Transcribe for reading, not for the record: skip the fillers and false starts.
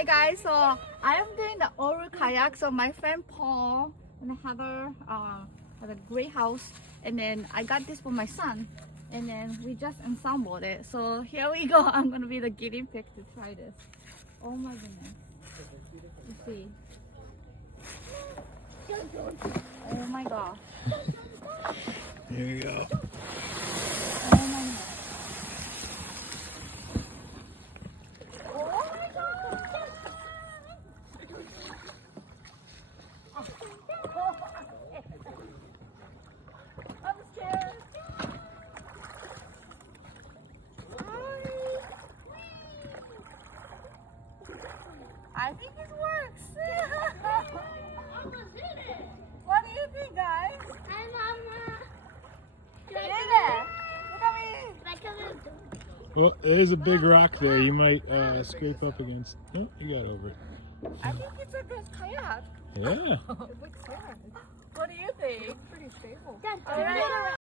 Hi guys, so I am doing the oral kayak. So my friend Paul and Heather had a great house, and then I got this for my son, and then we just ensembled it. So here we go. I'm gonna be the guinea pig to try this. Oh my goodness. You see. Oh my gosh. Here you go. Oh my gosh. Oh my gosh. I'm scared. I think it works. What do you think, guys? Did it? Look at me. Well, there's a big rock there. You might scrape up against. Oh, you got over it. I think it's a good kayak. Yeah. It looks good. What do you think? Pretty stable. Dad, All right.